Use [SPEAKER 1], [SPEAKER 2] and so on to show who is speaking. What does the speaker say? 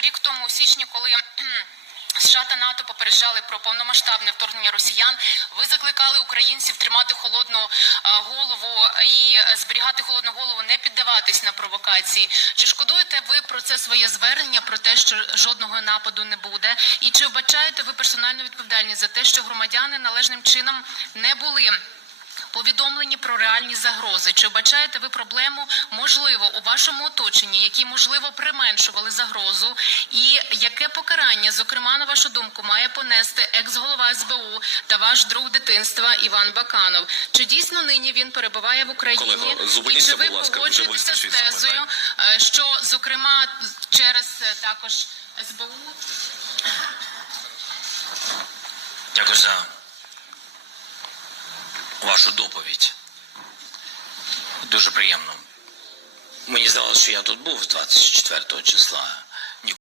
[SPEAKER 1] Рік тому у січні, коли США та НАТО попереджали про повномасштабне вторгнення росіян, ви закликали українців тримати холодну е, голову і зберігати холодну голову, не піддаватись на провокації. Чи шкодуєте ви про це своє звернення, про те, що жодного нападу не буде? І чи вбачаєте ви персональну відповідальність за те, що громадяни належним чином не були? Повідомлені про реальні загрози. Чи вбачаєте ви проблему, можливо, у вашому оточенні, які можливо применшували загрозу, і яке покарання, зокрема, на вашу думку, має понести екс-голова СБУ та ваш друг дитинства Іван Баканов? Чи дійсно нині він перебуває в Україні?
[SPEAKER 2] Колего,
[SPEAKER 1] і чи ви погоджуєтеся з тезою, е, що зокрема через е, також СБУ
[SPEAKER 3] Дякую за вашу доповідь. Дуже приємно. Мені здалося, що я тут був 24 числа.